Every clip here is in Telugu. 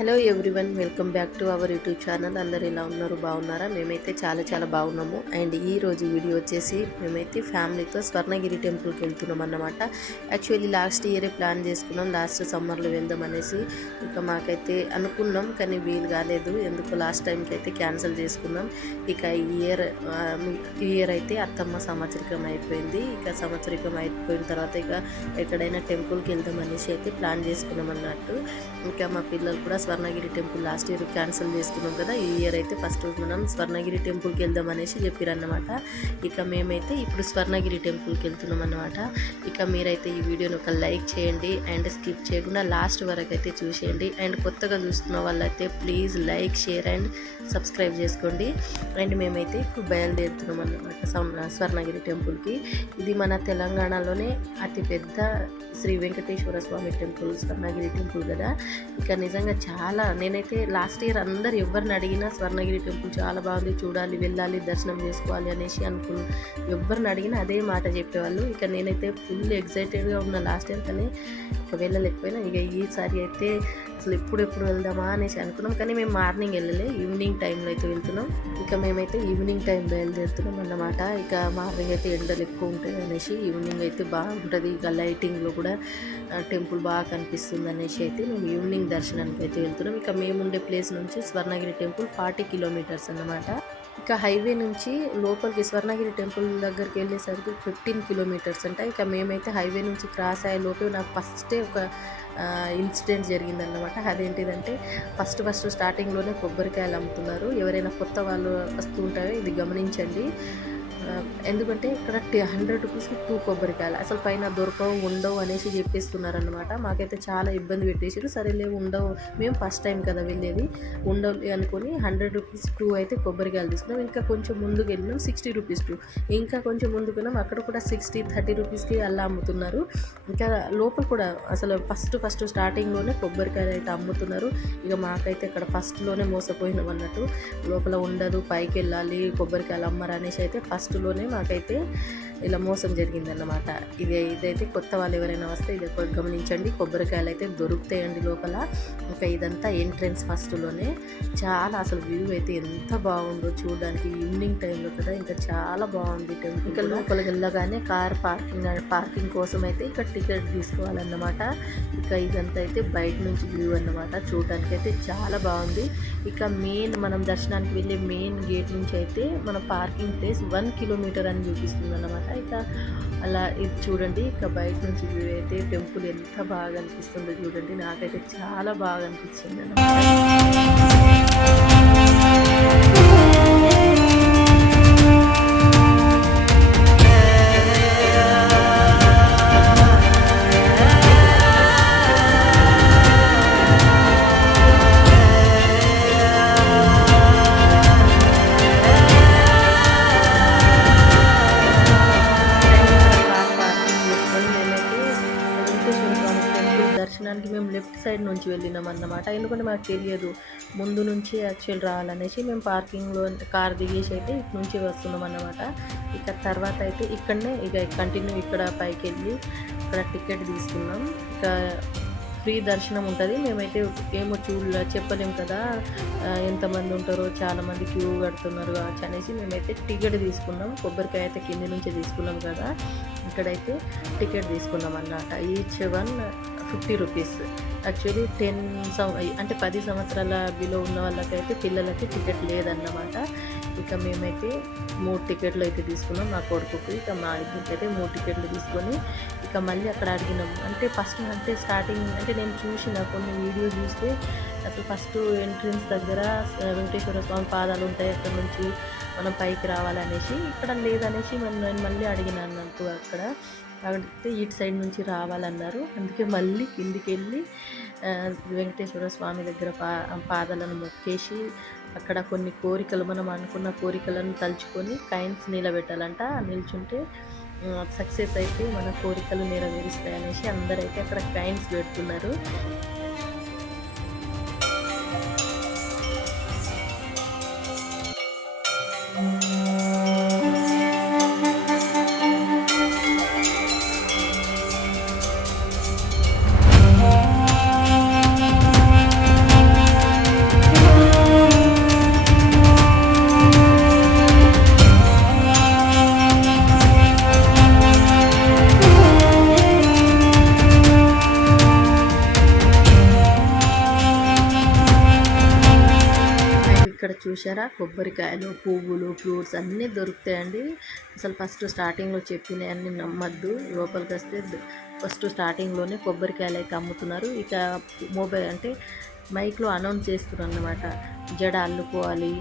Hello everyone, welcome back to our YouTube channel. అందరు ఎలా ఉన్నారు? బాగున్నారా? మేమైతే చాలా బాగున్నాము. అండ్ ఈ రోజు వీడియో వచ్చేసి మేమైతే ఫ్యామిలీతో స్వర్ణగిరి టెంపుల్కి వెళ్తున్నాం అన్నమాట. యాక్చువల్లీ లాస్ట్ ఇయరే ప్లాన్ చేసుకున్నాం, లాస్ట్ సమ్మర్లో వెళ్దాం అనేసి. ఇక మాకైతే అనుకున్నాం కానీ వీలు కాలేదు, ఎందుకు లాస్ట్ టైంకి అయితే క్యాన్సిల్ చేసుకున్నాం. ఇక ఈ ఇయర్ అయితే అత్తమ్మ సంవత్సరికం అయిపోయింది. ఇక సంవత్సరికం అయిపోయిన తర్వాత ఇక ఎక్కడైనా టెంపుల్కి వెళ్దాం అనేసి అయితే ప్లాన్ చేసుకున్నాం అన్నట్టు. ఇంకా మా పిల్లలు కూడా Swarnagiri temple last year cancel చేసుకున్నాం కదా, ఈ ఇయర్ అయితే ఫస్ట్ మనం స్వర్ణగిరి టెంపుల్కి వెళ్దాం అనేసి చెప్పారన్నమాట. ఇక మేమైతే ఇప్పుడు స్వర్ణగిరి టెంపుల్కి వెళ్తున్నాం అన్నమాట. ఇక మీరైతే ఈ వీడియోని ఒక లైక్ చేయండి అండ్ స్కిప్ చేయకుండా లాస్ట్ వరకు అయితే చూసేయండి. అండ్ కొత్తగా చూస్తున్న వాళ్ళైతే please like, share and subscribe చేసుకోండి. అండ్ మేమైతే ఇప్పుడు బయలుదేరుతున్నాం అన్నమాట స్వర్ణగిరి టెంపుల్కి. ఇది మన తెలంగాణలోనే అతిపెద్ద శ్రీ వెంకటేశ్వర స్వామి టెంపుల్, స్వర్ణగిరి టెంపుల్ కదా. ఇక నిజంగా నేనైతే లాస్ట్ ఇయర్ అందరు ఎవరిని అడిగినా స్వర్ణగిరి టెంపుల్ చాలా బాగుంది, చూడాలి, వెళ్ళాలి, దర్శనం చేసుకోవాలి అనేసి ఎవరిని అడిగినా అదే మాట చెప్పేవాళ్ళు. ఇక నేనైతే ఫుల్ ఎక్సైటెడ్గా ఉన్న లాస్ట్ ఇయర్, కానీ ఇక వెళ్ళలేకపోయినా. ఇక ఈసారి అయితే అసలు ఎప్పుడు వెళ్దామా అనేసి అనుకున్నాం, కానీ మేము మార్నింగ్ వెళ్ళలే, ఈవినింగ్ టైంలో అయితే వెళ్తున్నాం. ఇక మేమైతే ఈవినింగ్ టైం బయలుదేరుతున్నాం అన్నమాట. ఇక మార్నింగ్ అయితే ఎండలు ఎక్కువ ఉంటాయి అనేసి ఈవినింగ్ అయితే బాగుంటుంది. ఇక లైటింగ్లో కూడా టెంపుల్ బాగా కనిపిస్తుంది అనేసి అయితే మేము ఈవినింగ్ దర్శనానికి అయితే వెళ్తున్నాం. ఇక మేముండే ప్లేస్ నుంచి స్వర్ణగిరి టెంపుల్ 40 కిలోమీటర్స్ అన్నమాట. ఇక హైవే నుంచి లోపలికి స్వర్ణగిరి టెంపుల్ దగ్గరికి వెళ్ళేసరికి 15 కిలోమీటర్స్ అంట. ఇక మేమైతే హైవే నుంచి క్రాస్ అయ్యే లోపే నాకు ఫస్టే ఒక ఇన్సిడెంట్ జరిగిందన్నమాట. అదేంటిదంటే ఫస్ట్ స్టార్టింగ్లోనే కొబ్బరికాయలు అమ్ముతున్నారు. ఎవరైనా కొత్త వాళ్ళు వస్తూ ఉంటారో ఇది గమనించండి. ఎందుకంటే ఇక్కడ 100 రూపీస్కి 2 కొబ్బరికాయలు, అసలు పైన దొరకవు, ఉండవు అనేసి చెప్పేస్తున్నారనమాట. మాకైతే చాలా ఇబ్బంది పెట్టేసారు. సరేలే ఉండవు, మేము ఫస్ట్ టైం కదా వెళ్ళేది, ఉండవు అనుకొని 100 రూపీస్ 2 అయితే కొబ్బరికాయలు తీసుకున్నాం. ఇంకా కొంచెం ముందుకు వెళ్ళినాం, 60 రూపీస్ 2. ఇంకా కొంచెం ముందుకు వెళ్ళాం, అక్కడ కూడా 60, 30 రూపీస్కి అలా అమ్ముతున్నారు. ఇంకా లోపల కూడా అసలు ఫస్ట్ స్టార్టింగ్లోనే కొబ్బరికాయలు అయితే అమ్ముతున్నారు. ఇక మాకైతే ఇక్కడ ఫస్ట్లోనే మోసపోయినాం అన్నట్టు. లోపల ఉండదు, పైకి వెళ్ళాలి, కొబ్బరికాయలు అమ్మరు అనేసి అయితే ఫస్ట్లోనే మాకైతే ఇలా మోసం జరిగిందన్నమాట. ఇదైతే కొత్త వాళ్ళు ఎవరైనా వస్తే ఇది గమనించండి. కొబ్బరికాయలు అయితే దొరుకుతాయండి లోపల. ఇంకా ఇదంతా ఎంట్రెన్స్ ఫస్ట్లోనే. చాలా అసలు వ్యూ అయితే ఎంత బాగుందో చూడడానికి, ఈవినింగ్ టైంలో కదా, ఇంకా చాలా బాగుంది టెంపుల్. ఇంకా లోపలికి వెళ్ళగానే కార్ పార్కింగ్ కోసం అయితే ఇక్కడ టికెట్ తీసుకోవాలన్నమాట. ఇక ఇదంతా అయితే బయట నుంచి వ్యూ అన్నమాట. చూడడానికి అయితే చాలా బాగుంది. ఇక మనం దర్శనానికి వెళ్ళే మెయిన్ గేట్ నుంచి అయితే మన పార్కింగ్ ప్లేస్ 1 కిలోమీటర్ అని చూపిస్తుంది అన్నమాట. ఇక అలా ఇది చూడండి. ఇక బయట నుంచి వ్యూ అయితే టెంపుల్ ఎంత బాగా అనిపిస్తుందో చూడండి. నాకైతే చాలా బాగా అనిపించింది అన్నమాట. దర్శనానికి మేము లెఫ్ట్ సైడ్ నుంచి వెళ్ళినాం అన్నమాట. ఎందుకంటే మాకు తెలియదు, ముందు నుంచి యాక్చువల్ రావాలనేసి మేము పార్కింగ్లో కార్ దిగేసి అయితే ఇటు నుంచి వస్తున్నాం అన్నమాట. ఇక తర్వాత అయితే ఇక్కడనే ఇక కంటిన్యూ ఇక్కడ పైకి వెళ్ళి ఇక్కడ టికెట్ తీసుకున్నాం. ఇక ఫ్రీ దర్శనం ఉంటుంది. మేమైతే ఏమో చెప్పలేం కదా ఎంతమంది ఉంటారో, చాలామంది క్యూ కడుతున్నారు కావచ్చు అనేసి మేమైతే టికెట్ తీసుకున్నాం. కొబ్బరికాయ అయితే కింది నుంచి తీసుకున్నాం కదా, ఇక్కడైతే టికెట్ తీసుకున్నాం అన్నమాట. Each 50 rupees. యాక్చువల్లీ 10 సంవత్సరాల బిలో ఉన్న వాళ్ళకైతే పిల్లలకి టికెట్ లేదన్నమాట. ఇక మేమైతే 3 టికెట్లు అయితే తీసుకున్నాం మా కొడుకుకి. ఇక మా ఇద్దరికి అయితే 3 టికెట్లు తీసుకొని ఇక మళ్ళీ అక్కడ అడిగినాం. అంటే ఫస్ట్ స్టార్టింగ్ నేను చూసిన కొన్ని వీడియోస్ చూస్తే అసలు ఫస్ట్ ఎంట్రన్స్ దగ్గర వెంకటేశ్వర స్వామి పాదాలు ఉంటాయి, అక్కడ నుంచి మనం పైకి రావాలనేసి. ఇక్కడ లేదనేసి నేను మళ్ళీ అడిగినాను అన్నట్టు. అక్కడ అడిగితే ఇటు సైడ్ నుంచి రావాలన్నారు. అందుకే మళ్ళీ కిందికి వెళ్ళి వెంకటేశ్వర స్వామి దగ్గర పాదాలను మొక్కేసి అక్కడ కొన్ని కోరికలు, మనం అనుకున్న కోరికలను తలుచుకొని కాయిన్స్ నిలబెట్టాలంట. నిల్చుంటే సక్సెస్ అయితే మన కోరికలు నెరవేరుస్తాయి అనేసి అందరైతే అక్కడ కాయిన్స్ పెడుతున్నారు. ఇక్కడ చూసారా కొబ్బరికాయలు, పువ్వులు, ఫ్రూట్స్ అన్నీ దొరుకుతాయండి. అసలు ఫస్ట్ స్టార్టింగ్లో చెప్పినవన్నీ నమ్మద్దు. లోపలికి వస్తే ఫస్ట్ స్టార్టింగ్లోనే కొబ్బరికాయలు అయితే అమ్ముతున్నారు. ఇక మొబైల్ అంటే మైక్లో అనౌన్స్ చేస్తున్నారు అన్నమాట. జడ అల్లుకోవాలి,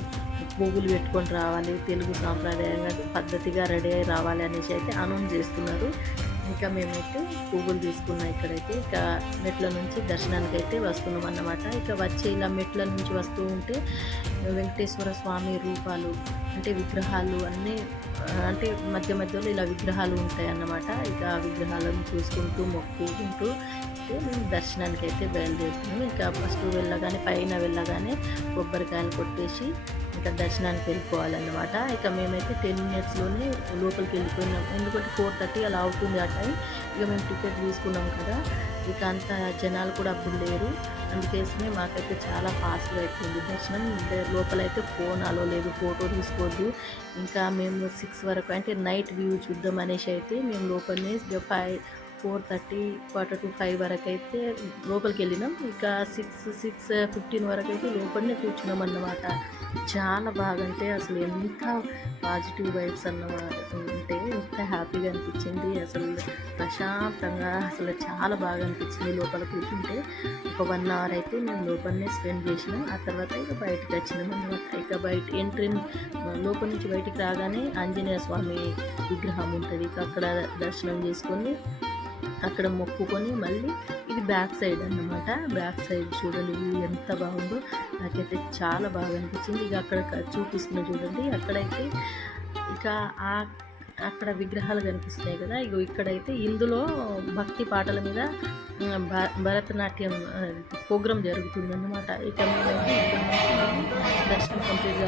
పువ్వులు పెట్టుకొని రావాలి, తెలుగు సాంప్రదాయంగా పద్ధతిగా రెడీ అయి రావాలి అనేసి అయితే అనౌన్స్ చేస్తున్నారు. ఇంకా మేమైతే పువ్వులు తీసుకున్నాం. ఇక్కడైతే ఇక మెట్ల నుంచి దర్శనానికి అయితే వస్తున్నాం అన్నమాట. ఇక వచ్చే ఇలా మెట్ల నుంచి వస్తూ ఉంటే వెంకటేశ్వర స్వామి రూపాలు అంటే విగ్రహాలు అన్నీ అంటే మధ్య మధ్యలో ఇలా విగ్రహాలు ఉంటాయి అన్నమాట. ఇక ఆ విగ్రహాలను చూసుకుంటూ మొక్కుకుంటూ మేము దర్శనానికి అయితే బయలుదేరుతున్నాము. ఇంకా ఫస్ట్ వెళ్ళగానే పైన వెళ్ళగానే కొబ్బరికాయలు కొట్టేసి ఇంకా దర్శనానికి వెళ్ళిపోవాలన్నమాట. ఇక మేమైతే 10 మినిట్స్లోనే లోపలికి వెళ్ళిపోయినాం. ఎందుకంటే 4:30 అలా అవుతుంది ఆ టైం. ఇక మేము టికెట్ తీసుకున్నాం కదా, ఇక అంత జనాలు కూడా అప్పుడు లేరు. అందుకేసమే మాకైతే చాలా ఫాస్ట్గా అయిపోయింది దర్శనం. లోపలైతే ఫోన్ అలో లేదు, ఫోటో తీసుకోవద్దు. ఇంకా మేము 6 వరకు అంటే నైట్ వ్యూ చూద్దాం అనేసి అయితే మేము లోపలనే 4:30 4:45 వరకు అయితే లోపలికి వెళ్ళినాం. ఇక 6:15 వరకు అయితే లోపలనే కూర్చున్నాం అన్నమాట. చాలా బాగా అంటే అసలు ఎంత పాజిటివ్ వైబ్స్ అన్నమాట అంటే ఎంత హ్యాపీగా అనిపించింది. అసలు ప్రశాంతంగా అసలు చాలా బాగా అనిపించింది లోపల కూర్చుంటే. ఒక 1 అవర్ అయితే మేము లోపలనే స్పెండ్ చేసినాం. ఆ తర్వాత ఇక బయటకు వచ్చినాం అన్నమాట. ఇక బయట లోపల నుంచి బయటికి రాగానే ఆంజనేయ స్వామి విగ్రహం ఉంటుంది. ఇక అక్కడ దర్శనం చేసుకొని అక్కడ మొక్కుకొని మళ్ళీ ఇది బ్యాక్ సైడ్ అన్నమాట. బ్యాక్ సైడ్ చూడండి వ్యూ ఎంత బాగుందో. నాకైతే చాలా బాగా అనిపించింది. ఇక అక్కడ చూపిస్తున్నా చూడండి. అక్కడైతే ఇక అక్కడ విగ్రహాలు కనిపిస్తున్నాయి కదా. ఇక్కడైతే ఇందులో భక్తి పాటల మీద భరతనాట్యం ప్రోగ్రాం జరుగుతుందన్నమాట. ఇక మేమైతే దర్శనం కంప్లీట్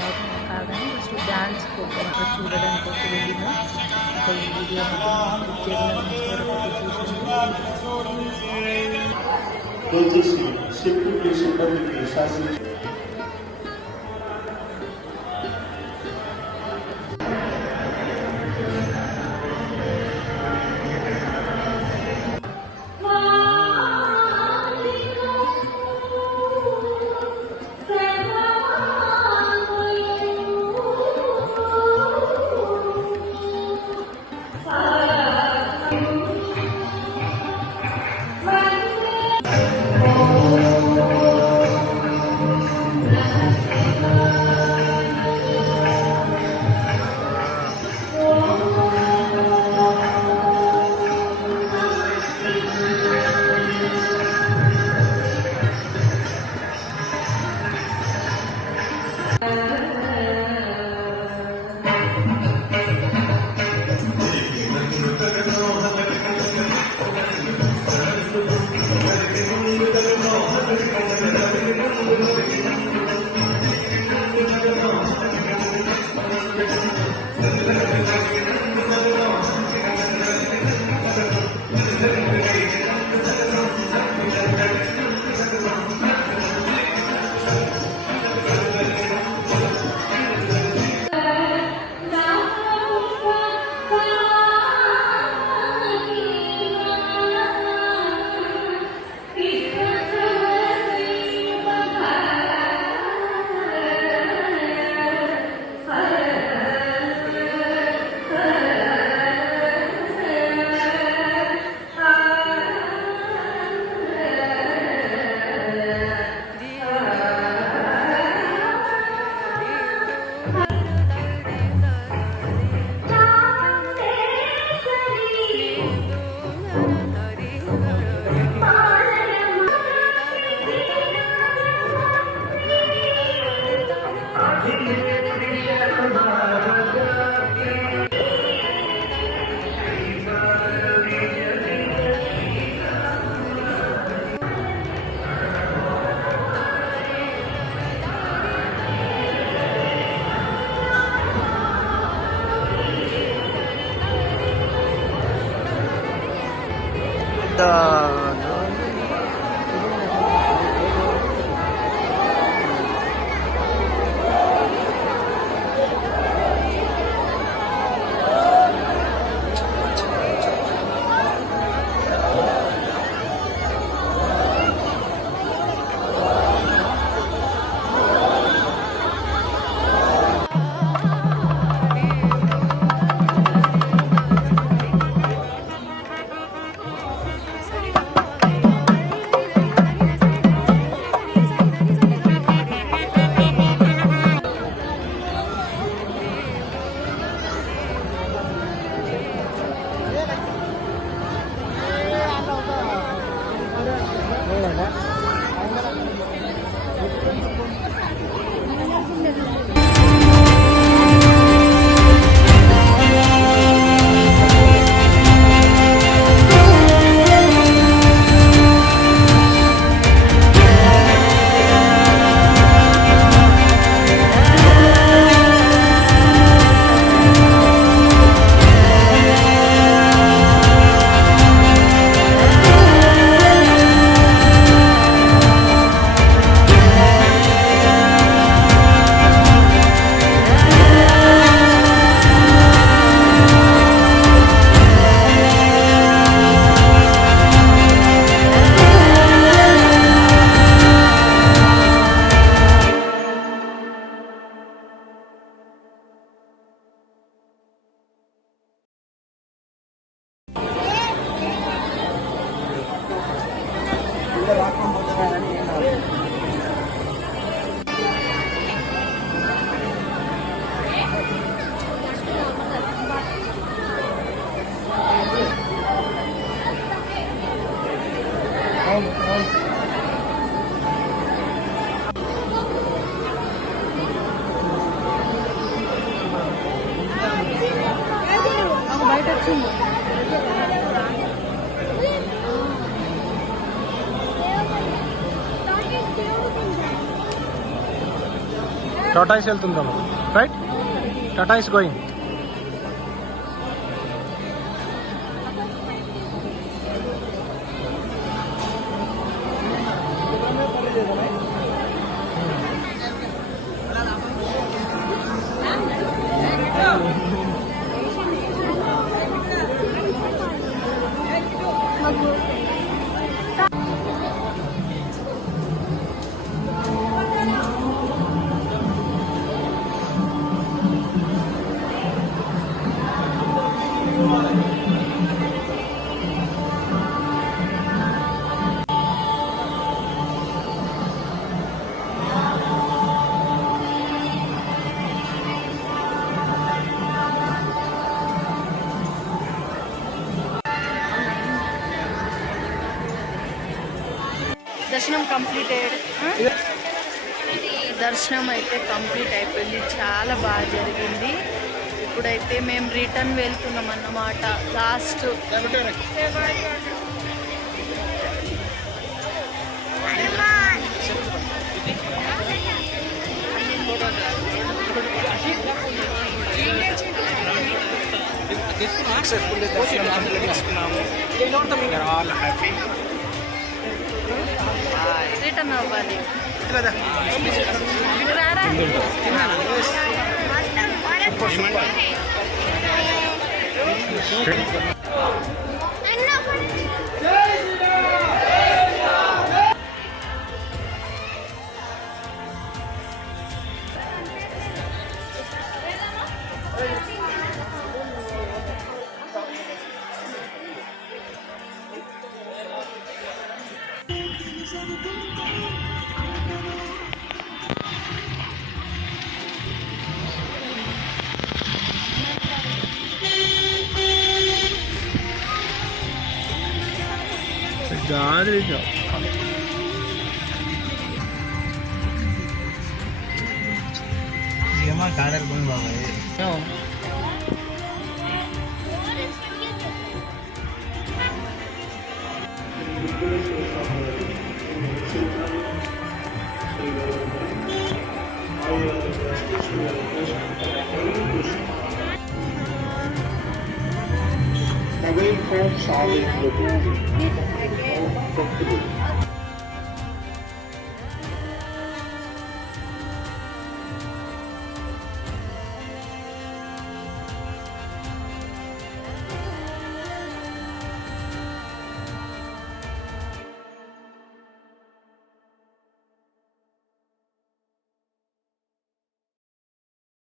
కాగానే ఫస్ట్ డ్యాన్స్ ప్రోగ్రాం అక్కడ చూడడానికి అయితే వెళ్ళినాం. ఇక ఈ వీడియో టాటా ఇస్ వెళ్తుందాం, రైట్? Tata is going. దర్శనం కంప్లీటెడ్. దర్శనం అయితే కంప్లీట్ అయిపోయింది, చాలా బాగా జరిగింది. ఇప్పుడైతే మేము రిటర్న్ వెళ్తున్నాం అన్నమాట. లాస్ట్ రిటర్న్ అవ్వాలి. రారా కాదర్ పోయి బాబాయ్. Mobile phone charging